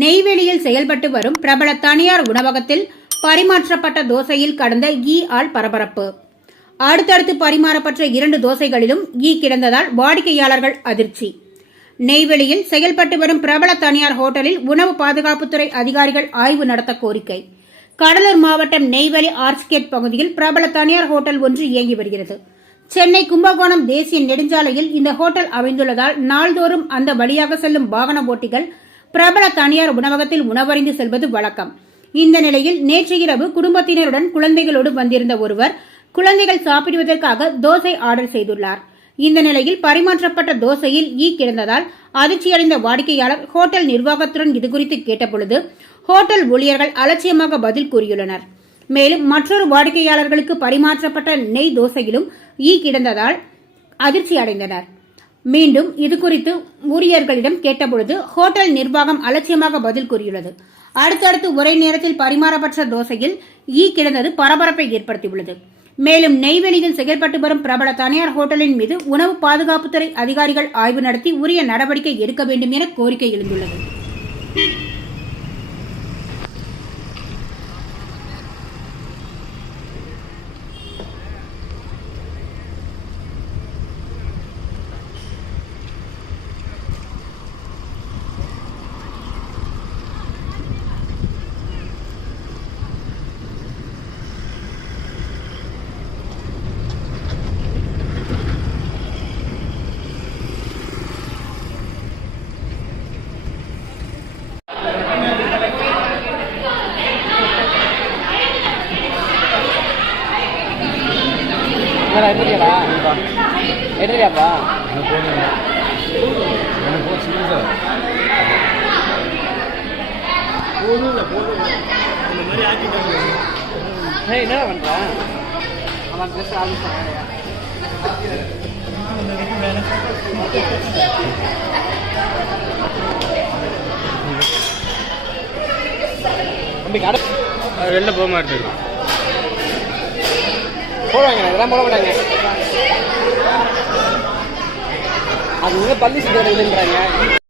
நெய்வேலியில் செயல்பட்டு வரும் பிரபல தனியார் உணவகத்தில் பரிமாற்றப்பட்ட தோசையில் கடந்த ஈ ஆல் பரபரப்பு. அடுத்தடுத்து பரிமாறப்பட்ட இரண்டு தோசைகளிலும் ஈ கிடந்ததால் வாடிக்கையாளர்கள் அதிர்ச்சி. நெய்வேலியில் செயல்பட்டு வரும் பிரபல தனியார் ஹோட்டலில் உணவு பாதுகாப்புத்துறை அதிகாரிகள் ஆய்வு நடத்த கோரிக்கை. கடலூர் மாவட்டம் நெய்வேலி ஆர்ச்கேட் பகுதியில் பிரபல தனியார் ஹோட்டல் ஒன்று இயங்கி வருகிறது. சென்னை கும்பகோணம் தேசிய நெடுஞ்சாலையில் இந்த ஹோட்டல் அமைந்துள்ளதால் நாள்தோறும் அந்த வழியாக செல்லும் வாகன ஓட்டிகள் பிரபல தனியார் உணவகத்தில் உணவறிந்து செல்வது வழக்கம். இந்த நிலையில் நேற்று இரவு குடும்பத்தினருடன் குழந்தைகளோடு வந்திருந்த ஒருவர் குழந்தைகள் சாப்பிடுவதற்காக தோசை ஆர்டர் செய்துள்ளார். இந்த நிலையில் பரிமாற்றப்பட்ட தோசையில் ஈ கிடந்ததால் அதிர்ச்சியடைந்த வாடிக்கையாளர் ஹோட்டல் நிர்வாகத்துடன் இதுகுறித்து கேட்டபொழுது ஹோட்டல் ஊழியர்கள் அலட்சியமாக பதில் கூறியுள்ளனர். மேலும் மற்றொரு வாடிக்கையாளர்களுக்கு பரிமாற்றப்பட்ட நெய் தோசையிலும் ஈ கிடந்ததால் அதிர்ச்சி அடைந்தனர் மீண்டும் இதுகுறித்து ஊழியர்களிடம் கேட்டபொழுது ஹோட்டல் நிர்வாகம் அலட்சியமாக பதில் கூறியுள்ளது. அடுத்தடுத்து ஒரே நேரத்தில் பரிமாறப்பட்ட தோசையில் ஈ கிடந்தது பரபரப்பை ஏற்படுத்தியுள்ளது. மேலும் நெய்வேலியில் செயல்பட்டு வரும் பிரபல தனியார் ஹோட்டலின் மீது உணவு பாதுகாப்புத்துறை அதிகாரிகள் ஆய்வு நடத்தி உரிய நடவடிக்கை எடுக்க வேண்டும் என கோரிக்கை எழுந்துள்ளது. என்னடா எடுத்துறியாடா எடுத்துறியாப்பா ஏய் என்னடா பண்ற? அவன் ட்ரெஸ் ஆளு வெளில போக மாட்டாரு போடுவாங்க இதெல்லாம் போட மாட்டாங்க அது உங்க பள்ளி சீக்கிரம் இல்லைன்றாங்க.